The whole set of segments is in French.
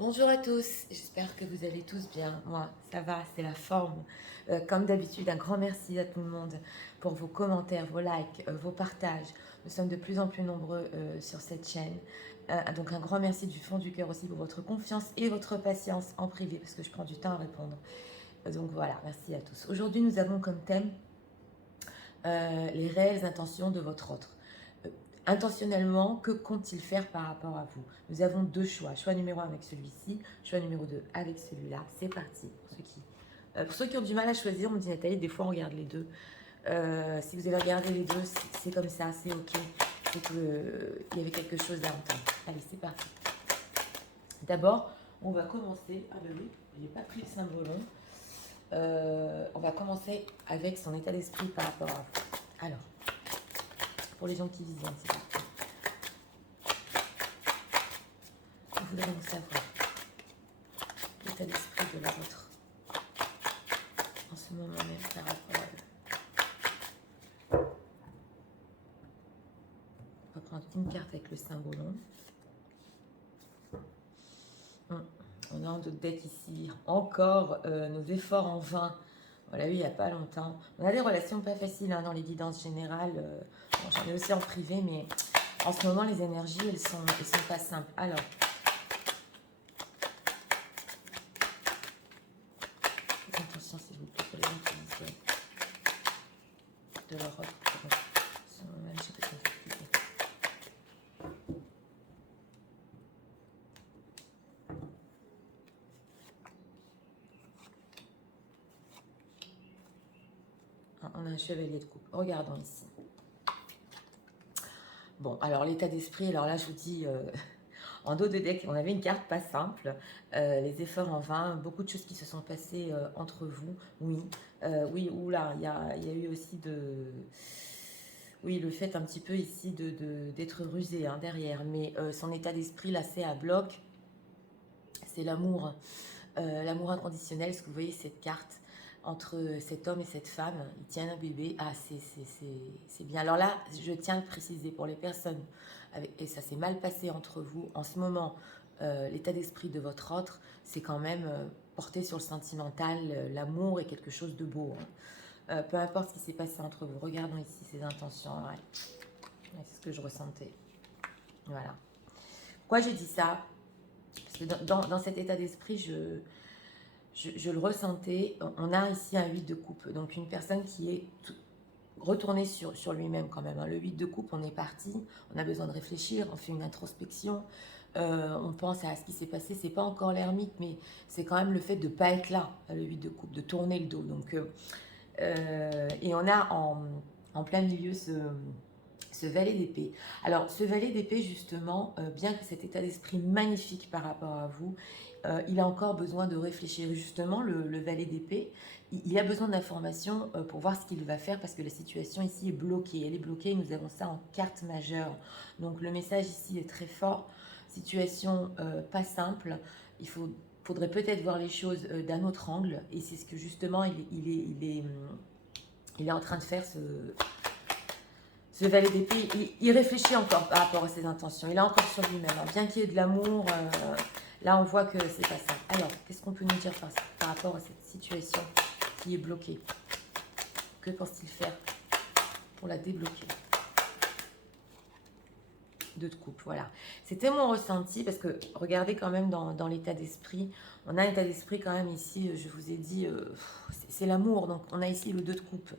Bonjour à tous, j'espère que vous allez tous bien. Moi, ça va, c'est la forme. Comme d'habitude, un grand merci à tout le monde pour vos commentaires, vos likes, vos partages. Nous sommes de plus en plus nombreux sur cette chaîne. Donc un grand merci du fond du cœur aussi pour votre confiance et votre patience en privé parce que je prends du temps à répondre. Donc voilà, merci à tous. Aujourd'hui, nous avons comme thème les réelles intentions de votre autre. Intentionnellement, que compte-t-il faire par rapport à vous? Nous avons deux choix. Choix numéro 1 avec celui-ci, choix numéro 2 avec celui-là. C'est parti. Pour ceux qui ont du mal à choisir, on dit Nathalie, des fois on regarde les deux. Si vous avez regardé les deux, c'est comme ça, c'est ok. C'est qu'il y avait quelque chose à entendre. Allez, c'est parti. D'abord, on va commencer. Ah ben oui, je n'ai pas pris le symbole. On va commencer avec son état d'esprit par rapport à vous. Alors, pour les gens qui visionnent, c'est parti. Vous voudrez nous savoir l'état d'esprit de la vôtre en ce moment même par rapport à eux. On va prendre une carte avec le symbolon. On a un autre deck ici. Encore nos efforts en vain. On l'a vu il n'y a pas longtemps. On a des relations pas faciles dans les guidances générales. Bon, j'en ai aussi en privé, mais en ce moment, les énergies, elles sont pas simples. Alors, attention s'il vous plaît pour les gens qui disent de leur offre. Ce moment même, je sais pas si c'est compliqué. On a un chevalier de coupe. Regardons ici. Bon, alors l'état d'esprit, alors là je vous dis, en dos de deck, on avait une carte pas simple, les efforts en vain, beaucoup de choses qui se sont passées entre vous, oui. Oui, oula, il y a eu aussi oui, le fait un petit peu ici d'être rusé derrière, mais son état d'esprit là c'est à bloc, c'est l'amour, l'amour inconditionnel, ce que vous voyez cette carte entre cet homme et cette femme, ils tiennent un bébé, ah c'est bien. Alors là, je tiens à le préciser pour les personnes, et ça s'est mal passé entre vous, en ce moment, l'état d'esprit de votre autre, c'est quand même porté sur le sentimental, l'amour est quelque chose de beau. Peu importe ce qui s'est passé entre vous, regardons ici ses intentions, ouais. Ouais, c'est ce que je ressentais. Voilà. Pourquoi j'ai dit ça? Parce que dans cet état d'esprit, je le ressentais. On a ici un 8 de coupe, donc une personne qui est retournée sur lui-même quand même. Le 8 de coupe, on est parti, on a besoin de réfléchir, on fait une introspection, on pense à ce qui s'est passé. C'est pas encore l'ermite, mais c'est quand même le fait de ne pas être là, le 8 de coupe, de tourner le dos. Donc, et on a en plein milieu ce valet d'épée. Alors, ce valet d'épée, justement, bien que cet état d'esprit magnifique par rapport à vous, il a encore besoin de réfléchir. Justement, le valet d'épée, il a besoin d'informations pour voir ce qu'il va faire parce que la situation ici est bloquée. Elle est bloquée, nous avons ça en carte majeure. Donc, le message ici est très fort. Situation pas simple. Faudrait peut-être voir les choses d'un autre angle. Et c'est ce que, justement, il est en train de faire, ce valet d'épée. Il réfléchit encore par rapport à ses intentions. Il est encore sur lui-même. Bien qu'il y ait de l'amour, là on voit que c'est pas ça. Alors, qu'est-ce qu'on peut nous dire par rapport à cette situation qui est bloquée? Que pense-t-il faire pour la débloquer? Deux de coupe, voilà. C'était mon ressenti parce que regardez quand même dans l'état d'esprit. On a un état d'esprit quand même ici, je vous ai dit, c'est l'amour. Donc on a ici le 2 de coupe.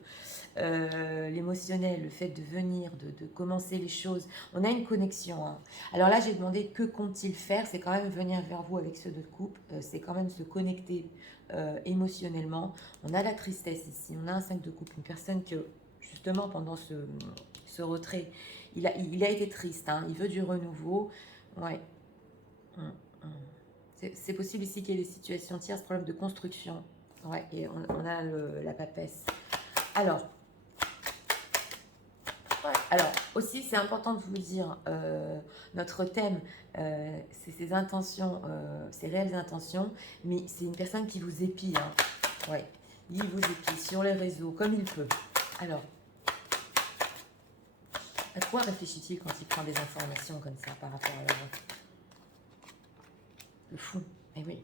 L'émotionnel, le fait de venir, de commencer les choses. On a une connexion. Alors là, j'ai demandé que compte-t-il faire. C'est quand même venir vers vous avec ce 2 de coupe. C'est quand même se connecter émotionnellement. On a la tristesse ici. On a un 5 de coupe. Une personne que, justement, pendant ce retrait, il a été triste. Il veut du renouveau. Ouais. C'est possible ici qu'il y ait des situations tierces, problème de construction. Ouais, et on a la papesse. Alors, aussi, c'est important de vous dire, notre thème, c'est ses intentions, ses réelles intentions, mais c'est une personne qui vous épie. Ouais, il vous épie sur les réseaux, comme il peut. Alors, à quoi réfléchit-il quand il prend des informations comme ça par rapport à la vôtre? Le fou, eh oui.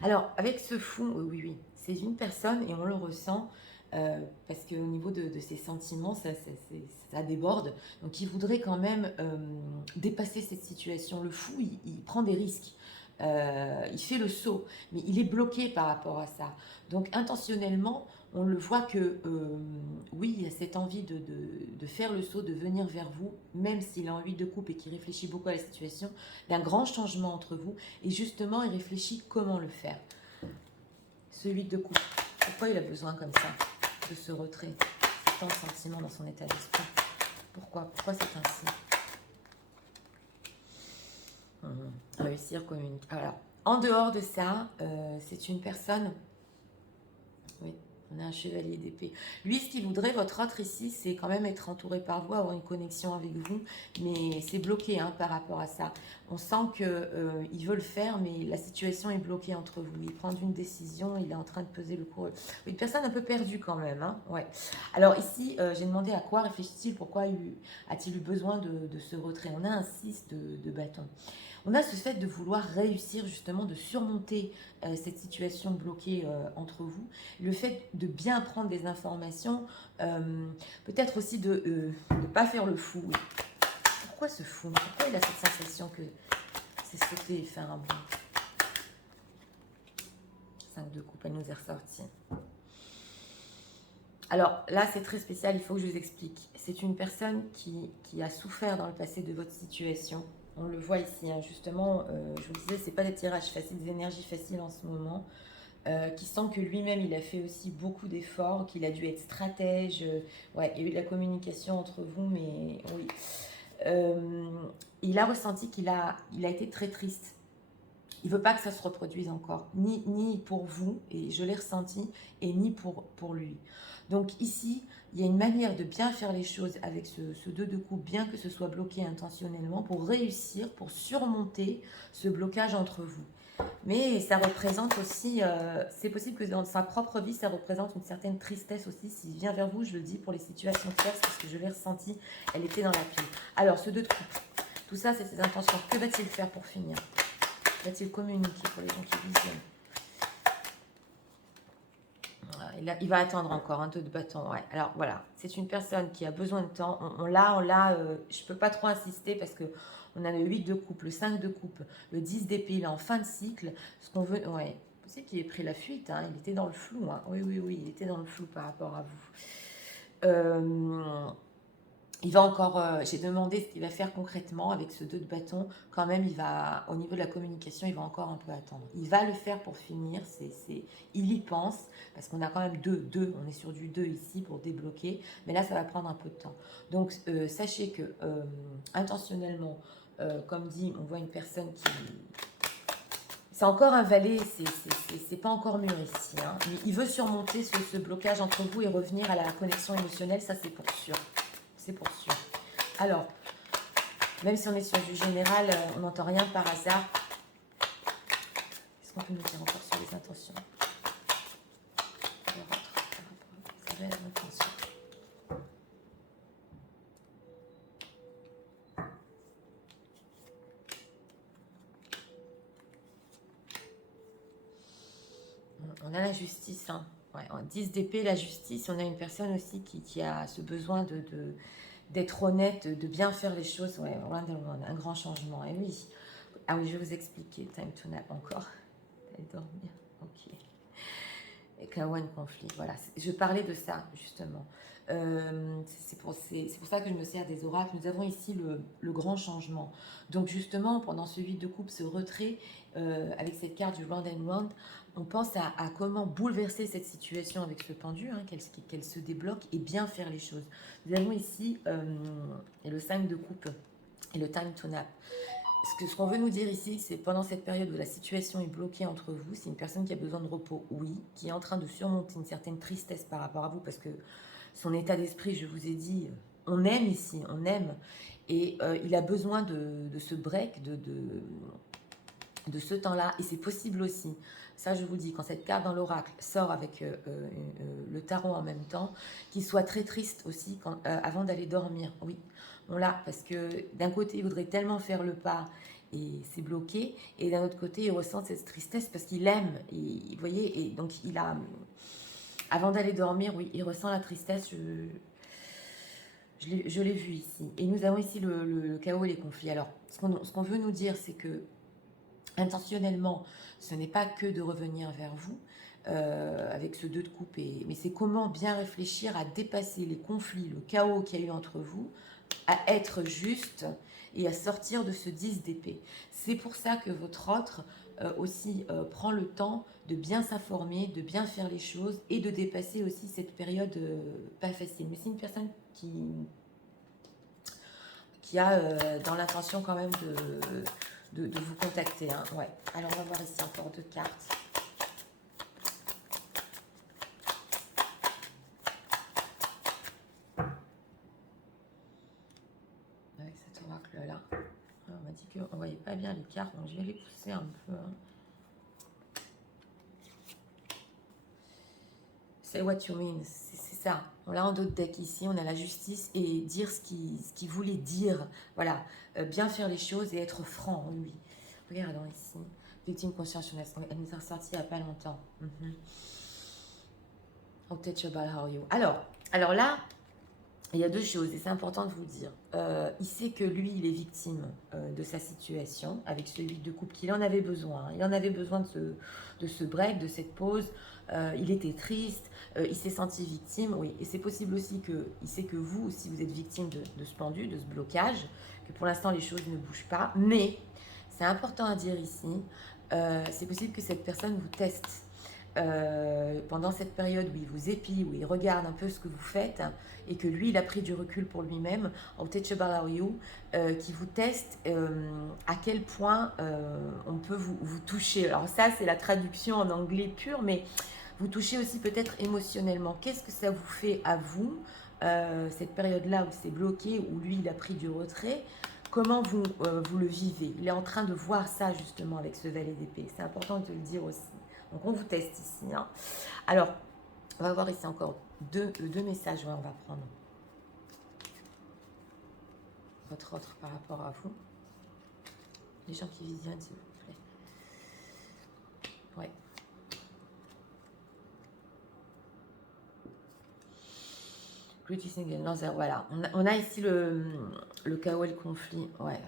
Alors, avec ce fou, oui, oui, c'est une personne et on le ressent parce qu'au niveau de ses sentiments, ça déborde. Donc, il voudrait quand même dépasser cette situation. Le fou, il prend des risques. Il fait le saut, mais il est bloqué par rapport à ça. Donc, intentionnellement, on le voit que oui, il y a cette envie de faire le saut, de venir vers vous, même s'il a envie de coupe et qu'il réfléchit beaucoup à la situation, d'un grand changement entre vous. Et justement, il réfléchit comment le faire. Ce 8 de coupe, pourquoi il a besoin comme ça de ce retrait, tant de sentiments dans son état d'esprit? Pourquoi c'est ainsi? Réussir, communiquer. Alors, en dehors de ça, c'est une personne... Oui, on a un chevalier d'épée. Lui, ce qu'il voudrait, votre autre ici, c'est quand même être entouré par vous, avoir une connexion avec vous, mais c'est bloqué hein, par rapport à ça. On sent qu'il veut le faire, mais la situation est bloquée entre vous. Il prend une décision, il est en train de peser le pour. Oui, une personne un peu perdue quand même. Hein, ouais. Alors ici, j'ai demandé à quoi réfléchit-il, pourquoi a-t-il eu besoin de ce retrait. On a un 6 de bâton. On a ce fait de vouloir réussir justement, de surmonter cette situation bloquée entre vous. Le fait de bien prendre des informations, peut-être aussi de ne pas faire le fou. Pourquoi ce fou? Pourquoi il a cette sensation que c'est sauter et faire un bond? 5 de coupe, elle nous est ressortie. Alors là, c'est très spécial, il faut que je vous explique. C'est une personne qui a souffert dans le passé de votre situation. On le voit ici, hein, justement, je vous disais, c'est pas des tirages faciles, des énergies faciles en ce moment, qui sent que lui-même, il a fait aussi beaucoup d'efforts, qu'il a dû être stratège. Ouais, il y a eu de la communication entre vous, mais oui. Il a ressenti qu'il il a été très triste. Il ne veut pas que ça se reproduise encore, ni pour vous, et je l'ai ressenti, et ni pour lui. Donc ici, il y a une manière de bien faire les choses avec ce 2 de coupe, bien que ce soit bloqué intentionnellement, pour réussir, pour surmonter ce blocage entre vous. Mais ça représente aussi, c'est possible que dans sa propre vie, ça représente une certaine tristesse aussi. S'il vient vers vous, je le dis pour les situations tierces, parce que je l'ai ressenti, elle était dans la pile. Alors, ce 2 de coupe, tout ça, c'est ses intentions. Que va-t-il faire pour finir? Va-t-il communiquer pour les gens qui visionnent? Il va attendre encore un 2 de bâton. Ouais. Alors voilà, c'est une personne qui a besoin de temps. On l'a, je ne peux pas trop insister parce que on a le 8 de coupe, le 5 de coupe, le 10 d'épée, il est en fin de cycle. Ce qu'on veut, ouais, c'est possible qu'il ait pris la fuite. Hein, il était dans le flou. Hein. Oui, oui, oui, il était dans le flou par rapport à vous. Il va encore, j'ai demandé ce qu'il va faire concrètement avec ce 2 de bâton. Quand même, au niveau de la communication, il va encore un peu attendre. Il va le faire pour finir, il y pense, parce qu'on a quand même on est sur du 2 ici pour débloquer, mais là, ça va prendre un peu de temps. Donc, sachez que, intentionnellement, comme dit, on voit une personne qui... C'est encore un valet, c'est pas encore mûr ici. Hein, mais il veut surmonter ce blocage entre vous et revenir à la connexion émotionnelle, ça c'est pour sûr. C'est pour sûr. Alors, même si on est sur du général, on n'entend rien par hasard. Qu'est-ce qu'on peut nous dire encore sur les intentions? On a la justice. Hein. Ouais, en 10 d'épée, la justice. On a une personne aussi qui a ce besoin d'être honnête, de bien faire les choses. Ouais, un grand changement. Et oui. Ah oui, je vais vous expliquer. Time to nap encore. Allez dormir. Ok. Et Kawan conflit. Voilà. Je parlais de ça, justement. C'est pour ça que je me sers des oracles. Nous avons ici le grand changement. Donc, justement, pendant ce 8 de coupe, ce retrait, avec cette carte du round and round, on pense à comment bouleverser cette situation avec ce pendu, hein, qu'elle se débloque et bien faire les choses. Nous avons ici le 5 de coupe et le time to nap. Ce qu'on veut nous dire ici, c'est pendant cette période où la situation est bloquée entre vous, c'est une personne qui a besoin de repos, oui, qui est en train de surmonter une certaine tristesse par rapport à vous, parce que son état d'esprit, je vous ai dit, on aime ici, on aime, et il a besoin de ce break, de ce temps-là, et c'est possible aussi. Ça, je vous dis, quand cette carte dans l'oracle sort avec le tarot en même temps, qu'il soit très triste aussi avant d'aller dormir. Oui, on l'a, parce que d'un côté, il voudrait tellement faire le pas et c'est bloqué. Et d'un autre côté, il ressent cette tristesse parce qu'il aime. Et, vous voyez, et donc il a, avant d'aller dormir, oui, il ressent la tristesse. Je l'ai vu ici. Et nous avons ici le chaos et les conflits. Alors, ce qu'on veut nous dire, c'est que intentionnellement, ce n'est pas que de revenir vers vous avec ce 2 de coupe, mais c'est comment bien réfléchir à dépasser les conflits, le chaos qu'il y a eu entre vous, à être juste et à sortir de ce 10 d'épée. C'est pour ça que votre autre aussi prend le temps de bien s'informer, de bien faire les choses et de dépasser aussi cette période pas facile. Mais c'est une personne qui a dans l'intention quand même de vous contacter. Hein. Ouais. Alors, on va voir ici encore 2 cartes. Avec cet oracle-là. On m'a dit qu'on ne voyait pas bien les cartes, donc je vais les pousser un peu. Hein. Say what you mean, c'est ça. On l'a en dos de deck ici, on a la justice et dire ce qu'il voulait dire. Voilà, bien faire les choses et être franc en lui. Regardons ici. Victime conscientiousness, elle nous a sorti il n'y a pas longtemps. I'll touch about how you. Alors là, il y a 2 choses et c'est important de vous dire. Il sait que lui, il est victime de sa situation avec ce 8 de coupe qu'il en avait besoin. Il en avait besoin de ce break, de cette pause. Il était triste, il s'est senti victime, oui. Et c'est possible aussi qu'il sait que vous aussi, vous êtes victime de ce pendu, de ce blocage, que pour l'instant, les choses ne bougent pas. Mais, c'est important à dire ici, c'est possible que cette personne vous teste. Pendant cette période où il vous épie, où il regarde un peu ce que vous faites, et que lui, il a pris du recul pour lui-même, qui vous teste à quel point on peut vous toucher. Alors ça, c'est la traduction en anglais pur, mais vous touchez aussi peut-être émotionnellement. Qu'est-ce que ça vous fait à vous, cette période-là où c'est bloqué, où lui, il a pris du retrait? Comment vous le vivez? Il est en train de voir ça justement avec ce valet d'épée. C'est important de le dire aussi. Donc on vous teste ici. Hein. Alors, on va voir ici encore deux messages. Ouais, on va prendre votre autre par rapport à vous. Les gens qui visionnent, s'il vous plaît. Ouais. Voilà. On a ici le chaos et le conflit. Ouais,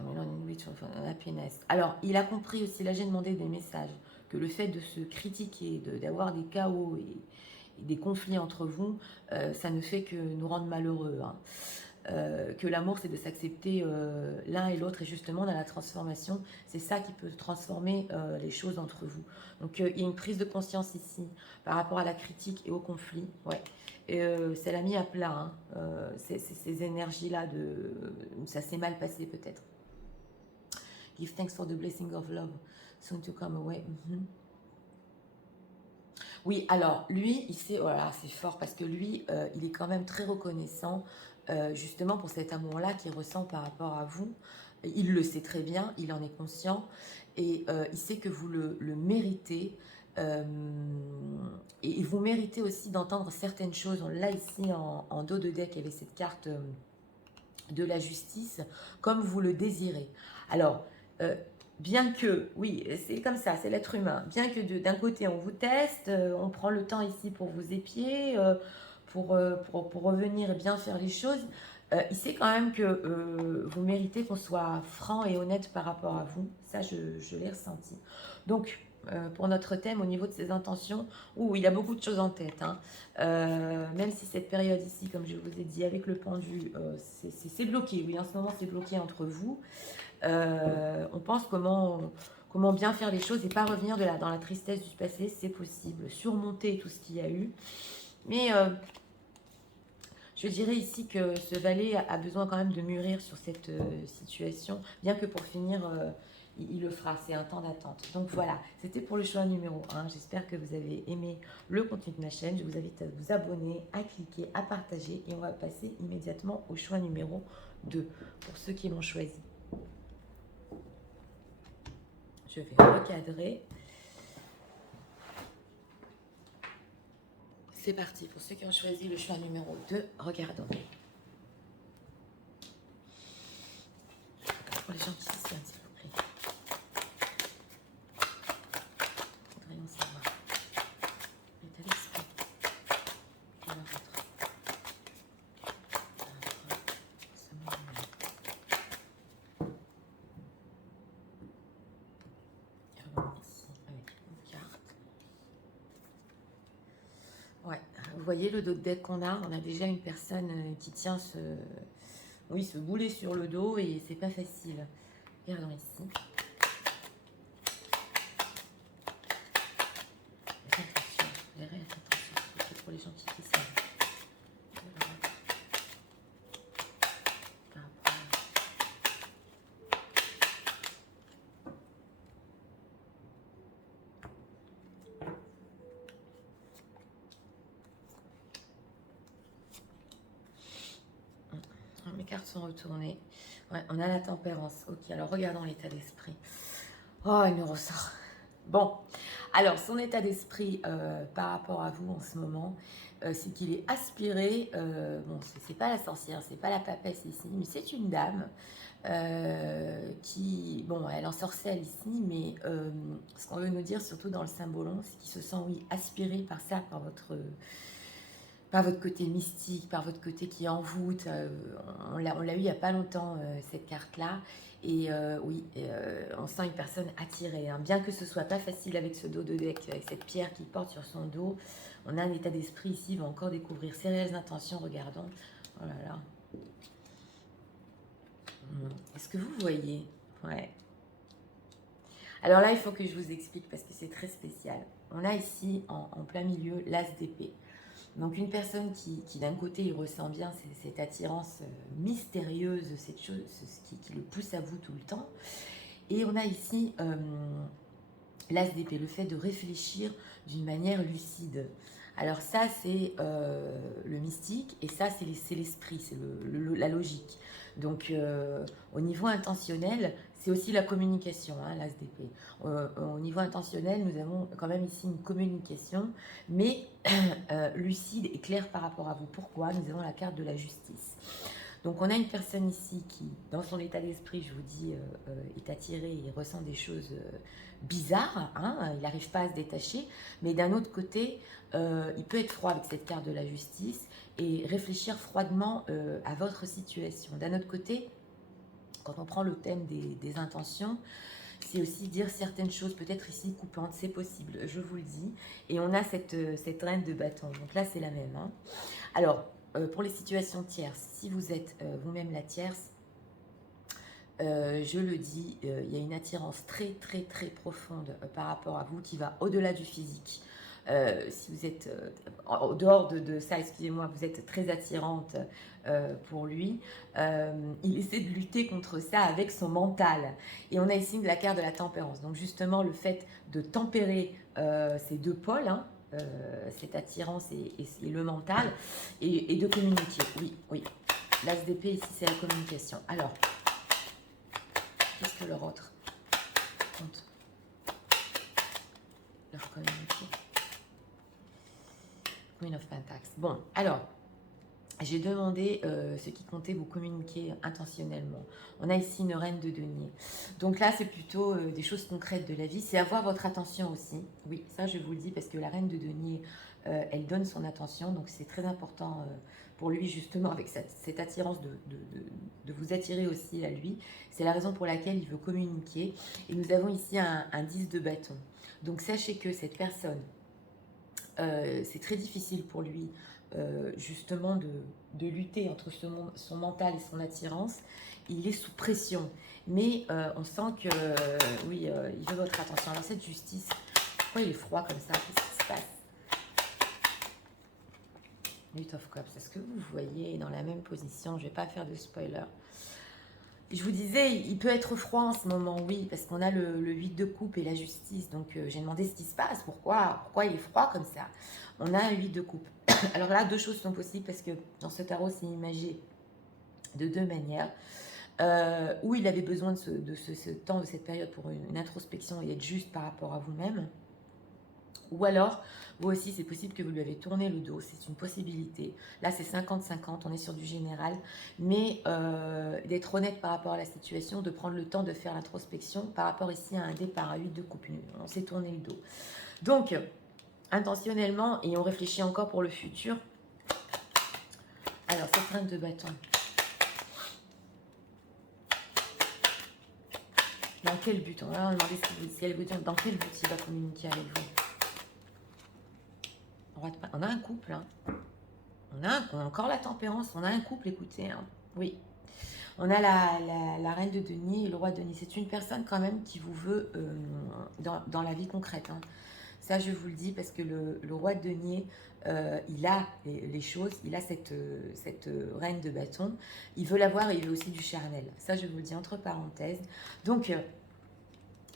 happiness. Alors, il a compris aussi, là j'ai demandé des messages, que le fait de se critiquer, d'avoir des chaos et des conflits entre vous, ça ne fait que nous rendre malheureux. Hein. Que l'amour, c'est de s'accepter l'un et l'autre. Et justement, dans la transformation, c'est ça qui peut transformer les choses entre vous. Donc, il y a une prise de conscience ici par rapport à la critique et au conflit. Ouais. C'est la mis à plat. Hein. Ces énergies-là, ça s'est mal passé peut-être. Give thanks for the blessing of love. Soon to come away. Oui, alors, lui, il sait, voilà, c'est fort parce que lui, il est quand même très reconnaissant justement pour cet amour-là qu'il ressent par rapport à vous. Il le sait très bien, il en est conscient et il sait que vous le méritez. Et vous méritez aussi d'entendre certaines choses. On l'a ici en dos de deck, il y avait cette carte de la justice, comme vous le désirez. Alors, bien que, oui, c'est comme ça, c'est l'être humain, bien que d'un côté on vous teste, on prend le temps ici pour vous épier, pour revenir et bien faire les choses, il sait quand même que vous méritez qu'on soit franc et honnête par rapport à vous. Ça, je l'ai ressenti. Donc, pour notre thème, au niveau de ses intentions, il a beaucoup de choses en tête. Hein. Même si cette période ici, comme je vous ai dit, avec le pendu, c'est bloqué. Oui, en ce moment, c'est bloqué entre vous. On pense comment bien faire les choses et pas revenir dans la tristesse du passé. C'est possible. Surmonter tout ce qu'il y a eu. Mais je dirais ici que ce valet a besoin quand même de mûrir sur cette situation, bien que pour finir, il le fera. C'est un temps d'attente. Donc voilà, c'était pour le choix numéro 1. J'espère que vous avez aimé le contenu de ma chaîne. Je vous invite à vous abonner, à cliquer, à partager. Et on va passer immédiatement au choix numéro 2, pour ceux qui l'ont choisi. Je vais recadrer. C'est parti, pour ceux qui ont choisi le choix numéro 2, regardons. Pour les gens qui s'y tiennent, s'il vous plaît. voyez le dos de deck qu'on a? On a déjà une personne qui tient ce boulet sur le dos et c'est pas facile. Regardons ici. Attention, attention, pour les gens qui savent. Mes cartes sont retournées. Ouais, on a la tempérance. Ok, alors regardons l'état d'esprit. Oh, il me ressort. Bon, alors son état d'esprit par rapport à vous en ce moment, c'est qu'il est aspiré. Bon, c'est pas la sorcière, c'est pas la papesse ici, mais c'est une dame qui, bon, elle ensorcelle ici, mais ce qu'on veut nous dire, surtout dans le symbolon, c'est qu'il se sent, oui, aspiré par ça, par votre côté mystique, par votre côté qui envoûte. On l'a eu il n'y a pas longtemps, cette carte-là. Et oui, on sent une personne attirée. Hein. Bien que ce soit pas facile avec ce dos de deck, avec cette pierre qu'il porte sur son dos, on a un état d'esprit ici. Il va encore découvrir ses réelles intentions. Regardons. Oh là là. Est-ce que vous voyez? Ouais. Alors là, il faut que je vous explique parce que c'est très spécial. On a ici, en plein milieu, l'as d'épée. Donc une personne qui d'un côté, il ressent bien cette attirance mystérieuse, cette chose qui le pousse à vous tout le temps. Et on a ici l'as d'épée, le fait de réfléchir d'une manière lucide. Alors ça, c'est le mystique, et ça, c'est l'esprit, c'est la logique. Donc, au niveau intentionnel, c'est aussi la communication, hein, l'as d'épée. Au niveau intentionnel, nous avons quand même ici une communication, mais lucide et claire par rapport à vous. Pourquoi? Nous avons la carte de la justice. Donc, on a une personne ici qui, dans son état d'esprit, je vous dis, est attirée et ressent des choses bizarres. Hein, il n'arrive pas à se détacher. Mais d'un autre côté, il peut être froid avec cette carte de la justice et réfléchir froidement à votre situation. D'un autre côté, quand on prend le thème des intentions, c'est aussi dire certaines choses, peut-être ici coupantes, c'est possible, je vous le dis. Et on a cette reine de bâton. Donc là, c'est la même. Hein. Alors, pour les situations tierces, si vous êtes vous-même la tierce, je le dis, il y a une attirance très très très profonde par rapport à vous qui va au-delà du physique. Si vous êtes en dehors de ça, excusez-moi, vous êtes très attirante pour lui. Il essaie de lutter contre ça avec son mental. Et on a ici la carte de la tempérance. Donc justement, le fait de tempérer ces deux pôles, hein, cette attirance et le mental, et de communiquer. Oui, oui. L'as d'épée ici, c'est la communication. Alors, qu'est-ce que leur autre compte leur communiquer? Queen of Pentacles. Bon, alors, j'ai demandé ce qui comptait vous communiquer intentionnellement. On a ici une reine de denier. Donc là, c'est plutôt des choses concrètes de la vie. C'est avoir votre attention aussi. Oui, ça, je vous le dis parce que la reine de denier, elle donne son attention. Donc, c'est très important pour lui, justement, avec cette attirance de vous attirer aussi à lui. C'est la raison pour laquelle il veut communiquer. Et nous avons ici un 10 de bâton. Donc, sachez que cette personne, c'est très difficile pour lui justement de lutter entre son mental et son attirance. Il est sous pression, mais on sent que oui, il veut votre attention. Alors cette justice, pourquoi il est froid comme ça? Qu'est-ce qui se passe? 8 of Cups, est-ce que vous voyez dans la même position? Je ne vais pas faire de spoiler. Je vous disais, il peut être froid en ce moment, oui, parce qu'on a le 8 de coupe et la justice. Donc, j'ai demandé ce qui se passe, pourquoi il est froid comme ça. On a un 8 de coupe. Alors là, deux choses sont possibles, parce que dans ce tarot, c'est imagé de deux manières. Où il avait besoin de ce temps, de cette période pour une introspection et être juste par rapport à vous-même. Ou alors, vous aussi, c'est possible que vous lui avez tourné le dos, c'est une possibilité. Là, c'est 50-50, on est sur du général. Mais d'être honnête par rapport à la situation, de prendre le temps de faire l'introspection par rapport ici à un départ, à 8 de coupe, on s'est tourné le dos. Donc, intentionnellement, et on réfléchit encore pour le futur. Alors, cette reine de bâton. Dans quel but? On va demander si elle veut dire dans quel but il va communiquer avec vous. On a un couple, hein. On a encore la tempérance, on a un couple, écoutez, hein. Oui. On a la reine de denier et le roi de denier. C'est une personne quand même qui vous veut dans la vie concrète, hein. Ça, je vous le dis parce que le roi de denier, il a les choses, il a cette reine de bâton. Il veut l'avoir et il veut aussi du charnel. Ça, je vous le dis entre parenthèses. Donc,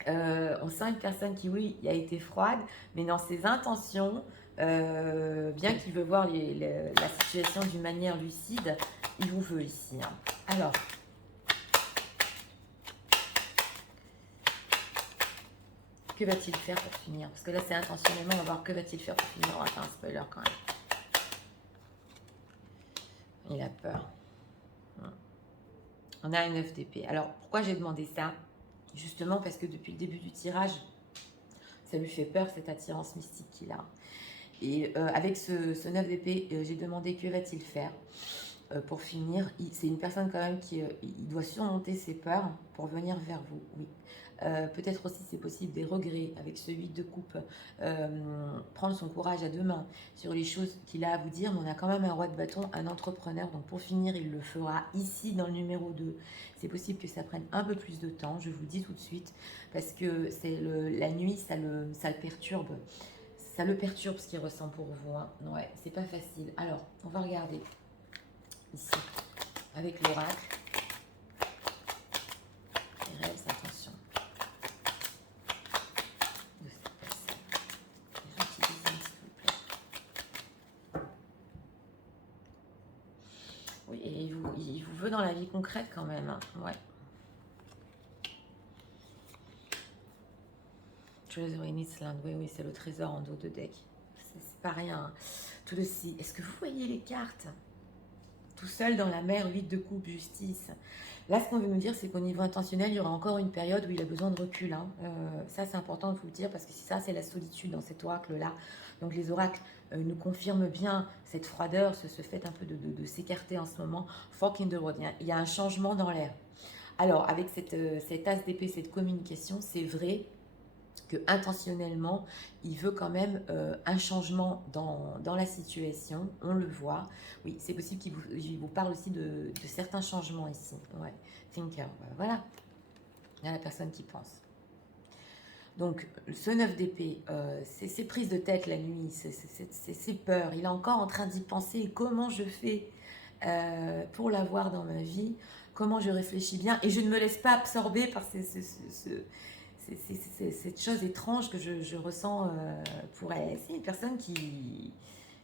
on sent une personne qui, oui, a été froide, mais dans ses intentions, bien qu'il veut voir la situation d'une manière lucide, il vous veut ici, hein. Alors, que va-t-il faire pour finir? Parce que là, c'est intentionnellement, on va voir que va-t-il faire pour finir. On va faire un spoiler quand même. Il a peur. On a un 9 d'épée. Alors, pourquoi j'ai demandé ça? Justement parce que depuis le début du tirage, ça lui fait peur, cette attirance mystique qu'il a. Et avec ce 9 d'épée, j'ai demandé que va-t-il faire pour finir. C'est une personne quand même qui il doit surmonter ses peurs pour venir vers vous, oui. Peut-être aussi c'est possible des regrets avec ce 8 de coupe, prendre son courage à deux mains sur les choses qu'il a à vous dire, mais on a quand même un roi de bâton, un entrepreneur, donc pour finir il le fera ici dans le numéro 2. C'est possible que ça prenne un peu plus de temps, je vous le dis tout de suite, parce que c'est la nuit, ça le perturbe. Ça le perturbe ce qu'il ressent pour vous, hein. Ouais, c'est pas facile. Alors, on va regarder ici avec l'oracle. Les réelles intentions de cette personne. Les gens qui disent, s'il vous plaît. Oui, et il vous veut dans la vie concrète quand même, hein. Ouais. Treasure in Island, oui, c'est le trésor en dos de deck. C'est pas rien, hein. Tout de suite. Est-ce que vous voyez les cartes? Tout seul dans la mer, 8 de coupe, justice. Là, ce qu'on veut nous dire, c'est qu'au niveau intentionnel, il y aura encore une période où il a besoin de recul, hein. Ça, c'est important de vous le dire, parce que ça, c'est la solitude dans cet oracle-là. Donc, les oracles nous confirment bien cette froideur, ce fait un peu de s'écarter en ce moment. Fork in the road, il y a un changement dans l'air. Alors, avec cette as d'épée, cette communication, c'est vrai que intentionnellement, il veut quand même un changement dans la situation, on le voit. Oui, c'est possible qu'il vous parle aussi de certains changements ici. Ouais, thinker, voilà, il y a la personne qui pense. Donc, ce 9 d'épée, c'est ses prises de tête la nuit, c'est ses peurs. Il est encore en train d'y penser. Comment je fais pour l'avoir dans ma vie? Comment je réfléchis bien? Et je ne me laisse pas absorber par cette chose étrange que je ressens pour elle. C'est une personne qui...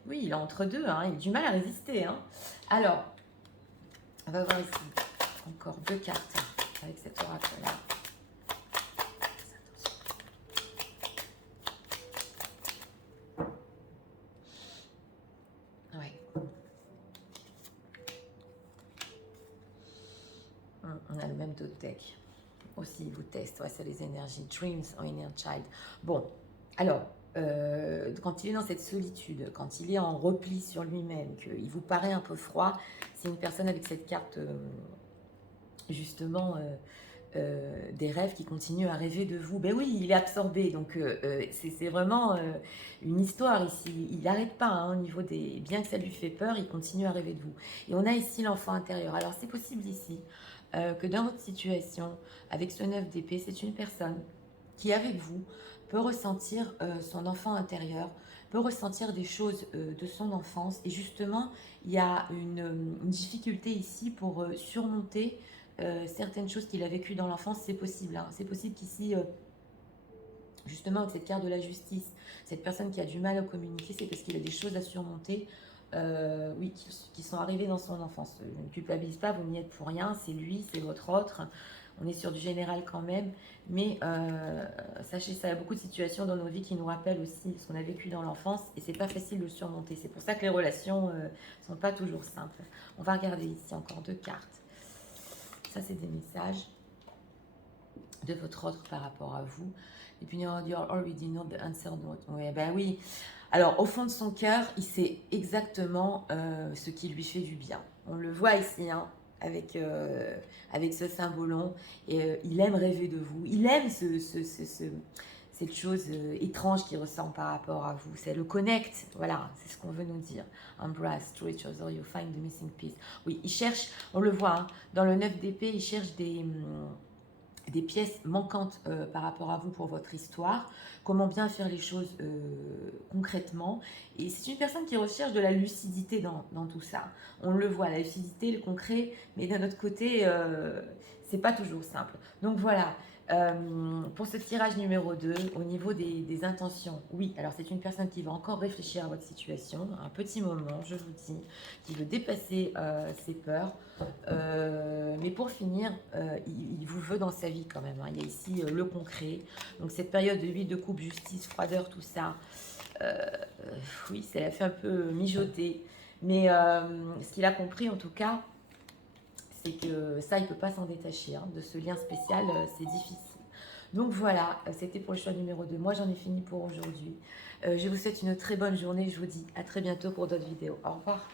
Oui, il est entre deux, hein, il a du mal à résister, hein. Alors, on va voir ici encore deux cartes avec cet oracle-là. Ouais. On a le même deck. Aussi, il vous teste, ouais, c'est les énergies. Dreams or inner child. Bon, alors, quand il est dans cette solitude, quand il est en repli sur lui-même, qu'il vous paraît un peu froid, c'est une personne avec cette carte, justement, des rêves qui continuent à rêver de vous. Ben oui, il est absorbé, donc c'est vraiment une histoire ici. Il n'arrête pas, hein, au niveau des... Bien que ça lui fait peur, il continue à rêver de vous. Et on a ici l'enfant intérieur. Alors c'est possible ici que dans votre situation, avec ce 9 d'épée, c'est une personne qui, avec vous, peut ressentir son enfant intérieur, peut ressentir des choses de son enfance. Et justement, il y a une difficulté ici pour surmonter certaines choses qu'il a vécues dans l'enfance. C'est possible, hein. C'est possible qu'ici, justement, avec cette carte de la justice, cette personne qui a du mal à communiquer, c'est parce qu'il a des choses à surmonter, oui, qui sont arrivées dans son enfance. Je ne culpabilise pas, vous n'y êtes pour rien, c'est lui, c'est votre autre. On est sur du général quand même, mais sachez ça, il y a beaucoup de situations dans nos vies qui nous rappellent aussi ce qu'on a vécu dans l'enfance, et c'est pas facile de le surmonter. C'est pour ça que les relations sont pas toujours simples. On va regarder ici encore deux cartes. Ça, c'est des messages de votre autre par rapport à vous. Et puis, you already know the answer. Ouais, ben oui. Alors, au fond de son cœur, il sait exactement ce qui lui fait du bien. On le voit ici, hein, avec ce symbolon. Et il aime rêver de vous. Il aime cette chose étrange qui ressent par rapport à vous. C'est le connect, voilà, c'est ce qu'on veut nous dire. Embrace, to each other, you find the missing piece. Oui, il cherche, on le voit, hein, dans le 9 d'épée, il cherche des pièces manquantes par rapport à vous pour votre histoire, comment bien faire les choses concrètement. Et c'est une personne qui recherche de la lucidité dans tout ça. On le voit, la lucidité, le concret, mais d'un autre côté, c'est pas toujours simple. Donc voilà, pour ce tirage numéro 2, au niveau des intentions, oui, alors c'est une personne qui va encore réfléchir à votre situation, un petit moment, je vous dis, qui veut dépasser ses peurs. Mais pour finir, il vous veut dans sa vie quand même, hein. Il y a ici le concret. Donc cette période de 8 de coupe, justice, froideur, tout ça, oui, ça l'a fait un peu mijoter. Mais ce qu'il a compris en tout cas, c'est que ça, il ne peut pas s'en détacher, hein. De ce lien spécial, c'est difficile. Donc voilà, c'était pour le choix numéro 2. Moi, j'en ai fini pour aujourd'hui. Je vous souhaite une très bonne journée. Je vous dis à très bientôt pour d'autres vidéos. Au revoir.